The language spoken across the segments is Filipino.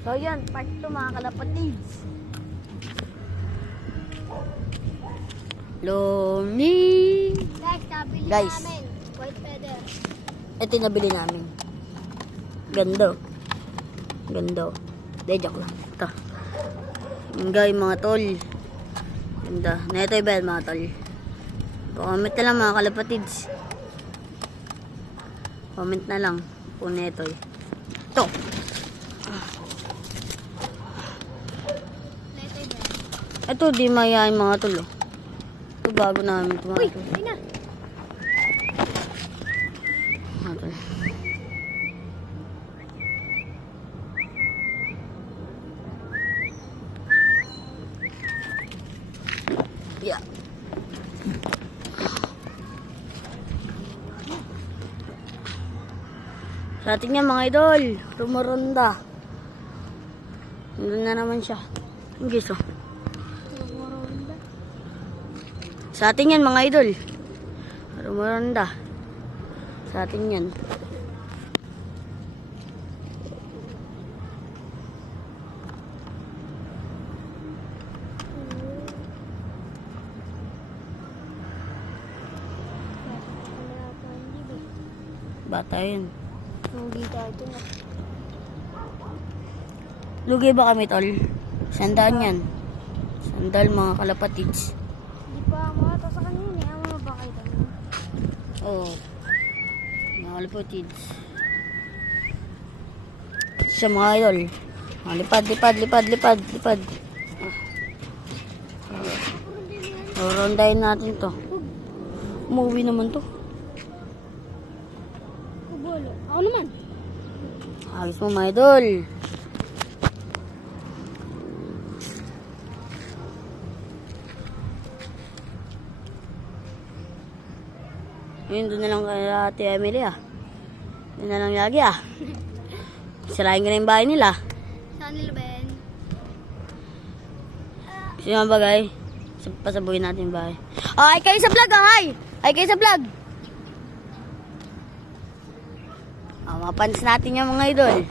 So yan, part 2 mga kalapatids. Lonely. Guys, nabili Guys. namin. White feather. Ito yung nabili namin. Ganda. Ganda. Hindi, joke lang. Ito. Yung guys, mga tol. Ganda. Na ito yung mga tol. Comment na lang mga kalapatids. Comment na lang kung ito. Ito. Ito, di mayayain mga tol. Ito, bago namin ito. Uy, ayun na. Mga tol. Yeah. Sa atin yan mga idol, rumaronda. Nandun na naman siya. Ang giso. Sa atin yan mga idol, rumaronda. Sa atin yan. Bata yun. Hindi tayo na. Lugi ba kami tol? Sandaan yan. Sandal mga kalapatids. Hindi pa mata sa kanina. Ano ba kayo tayo? Oo. Mga kalapatids. Siya mga idol. Lipad, lipad, lipad, lipad, lipad. Rondahin natin to. Umuwi naman to. Kubolo. Ako naman. Ayos mo mga idol. Yun, doon na lang kay Ate Emily ah. Doon na lang lagi ah. Sirahin ko na yung bahay nila. Saan nila, Ben? Sino ang bagay? Pasabuhin natin yung bahay. Oh, ay kayo sa vlog ah, hi! Ay kayo sa vlog! Oh, mapans natin yung mga idol.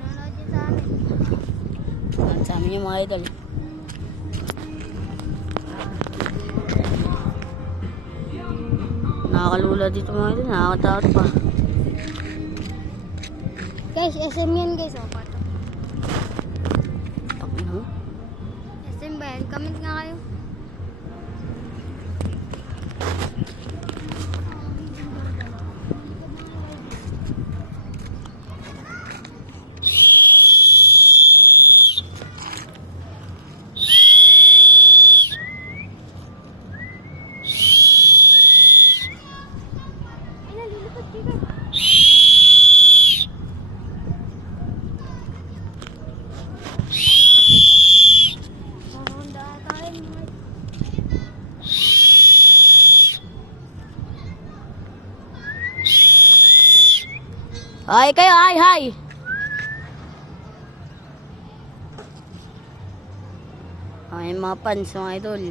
Nanonood yun sa amin. Mapans sa amin yung mga idol. Nakakalula dito mga idol, nakakatakot pa. Guys, SM yan guys. O, pato. Ano? SM ba yan? Comment nga kayo. Ay, nalilipad dito. Maronda tayo. Ay kayo, hi, hi! Ay, mga pants mga idol.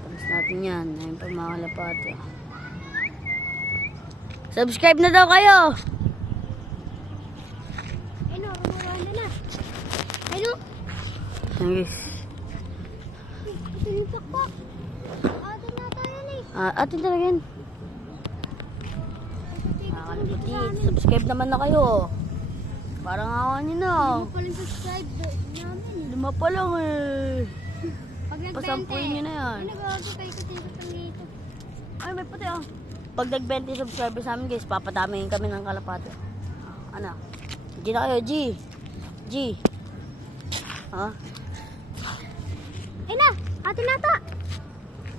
Pants natin yan. Ayun pa mga kalapati. Subscribe na daw kayo! Ay no, rumawanda na. Ay no. Yes. Ito yung pakpa. Atin na tayo eh. Atin talaga yan. Mga kalapati, subscribe naman na kayo. Parang awa nyo na. Ano pala yung subscribe namin? 5 pa lang eh. Pag nag-20. Pasampuin nyo na yan. Ay, nag-aagay kayo kasi lang dito. Ay, may puti ah. Pag nag-20 subscribers sa amin guys, papadamihin kami ng kalapati. Ano? G na kayo, G. G. Ha? Ay na! Atin nata!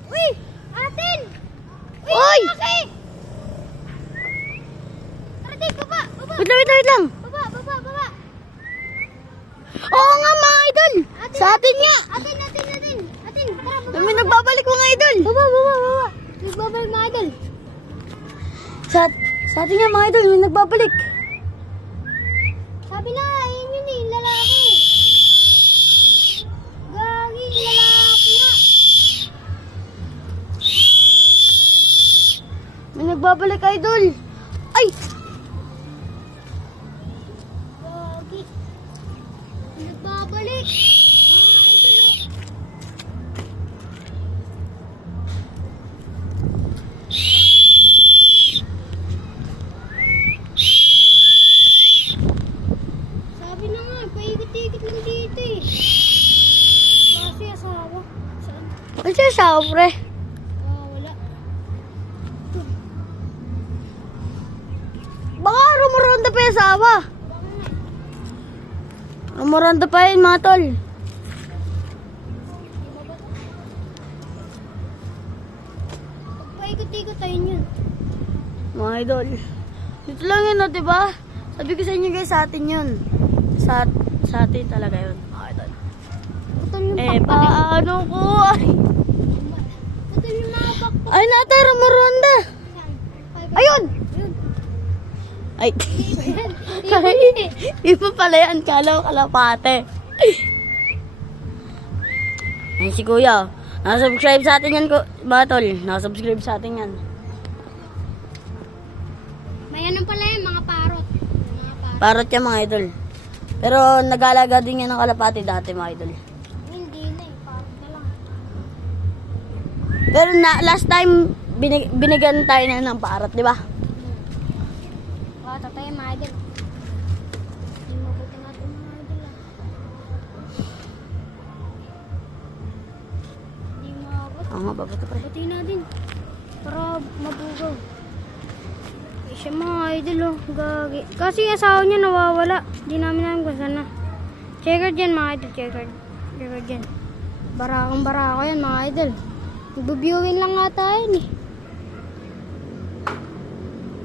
Uy! Atin! Uy! Laki! Tara din, baba! Baba! Wait lang, wait lang, wait lang. Baba! Baba! Baba! Oo nga mga idol. Sa atin nga. Atin! Atin! Atin! Atin! Tara, baba! May nagbabalik mga idol. Baba! Baba! Baba! Nagbabalik mga idol! Sa atin nga mga idol, may nagbabalik. Sabi na, yun yun eh, lalaki. Gagi, lalaki nga. May nagbabalik idol. Ay! syempre. Wala. Baka rumuronda pa yung asawa. Rumuronda pa yun mga tol. Paikot-ikot tayo yun. Mga idol. Dito lang yun, no, diba? Sabi ko sa inyo guys, sa atin yun. Sa atin talaga yun, mga idol. Putol yung Eh, pakpak. paano ko? Ay, Putol yung mga pakpak. ay nate, rumuronda. Ayun! Ayun. Ay, iba pala yan. Kala ko kalapate. Ay, si kuya. Nakasubscribe sa atin yan, mga tol. Nakasubscribe sa atin yan. May ano pala yan, mga parot. Mga parot. Parot yan, mga idol. Pero nag-aalaga din yan ng kalapate dati, mga idol. Hindi na eh, parot na lang. Pero last time, binigyan tayo na ng parot, di ba? Bata tayo mga idol. Hindi mabuti natin mga idol ah. Hindi maabot. Oo nga, babato pa. Batiin natin. Para mabugaw. Eh, siya mga idol oh. Gagi. Kasi asawa niya nawawala. Hindi namin alam kung saan na. Checkered yan mga idol. Checkered. Checkered yan. Barakang barako yan mga idol. Nagbabiewin lang nga tayo eh.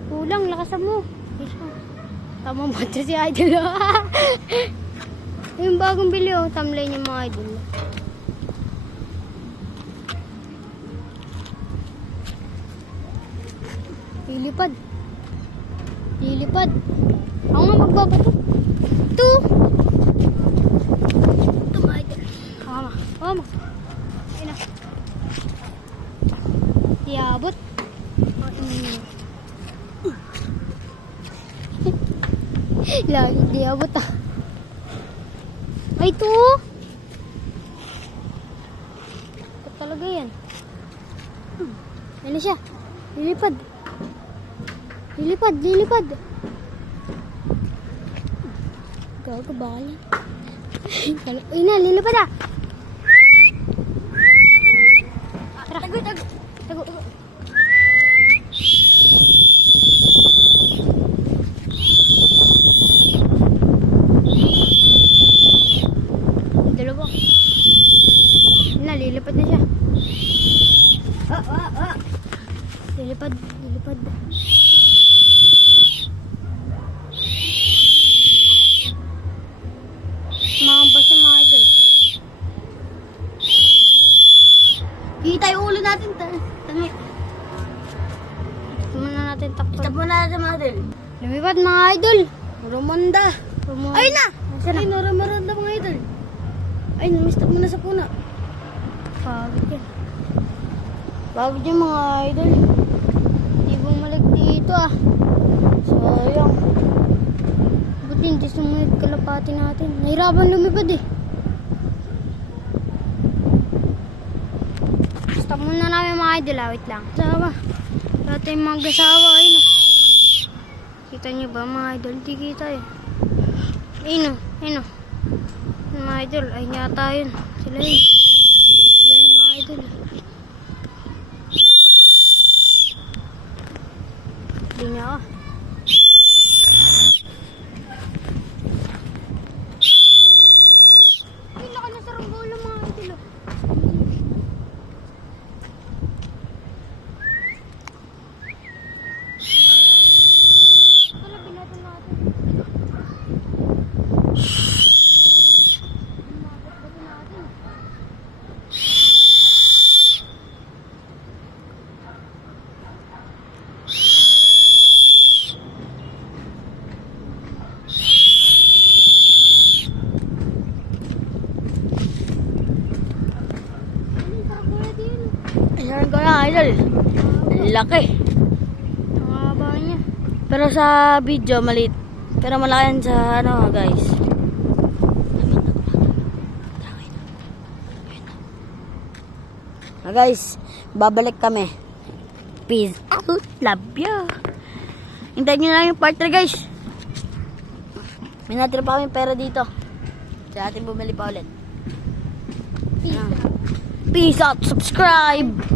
Kulang, lakasan mo. Tama mo ito si idol. Yung bagong bili oh. Tamlay niya mga idol. Lilipad. Lilipad. Ako nga magbabato. Ito. Ito mga idol. Kama. Kama. Ayun na. Diabot. Lagi diabot ah. Ay, ito. Ito talaga yan. Ano siya? Lilipad. Lilipad, lilipad. Gago, bakal yan. Ay na, lilipad ah. Tara. Tago, tago. Tago, tago. Dalawa. Na, lilipad na siya. Lilipad, lilipad. Makamba siya mga idol. Kita yung ulo natin. Tangi. Ito muna natin takpan. Stop muna natin, mga idol. Lumipad mga idol. Rumanda. Rumonda. Ayun na! Nasaan na? Ay, naramaranda, mga idol. Ay, namistop muna sa puna. Pagod yan. Bago dyan, mga idol. Hindi bumalik dito ah. Sayang. Buti hindi sumunod kalapati natin. Nahirapan lumipad eh. Stop muna namin mga idol ah. Wait lang. Sawa. Wala tayong mag-asawa. Ayun oh. Kita nyo ba mga idol? Hindi kita eh. Ayun oh. Ayun oh. Mga idol. Ayun yata yun. Sila yun. Sila yun mga idol. Hindi niya ako. Ay, laki na saranggola mga idol oh. Wala, binato natin. Bato natin. Ano, saranggola din. Ayan ko na, idol. Ang laki. Ang haba niya. Pero sa video, maliit. Pero malaki yan sa ano, guys. Guys, babalik kami. Peace out. Love you. Hintayin nyo lang yung part 3, guys. May natira pa kami pera dito. Sa atin bumili pa ulit. Peace out. Peace out, subscribe!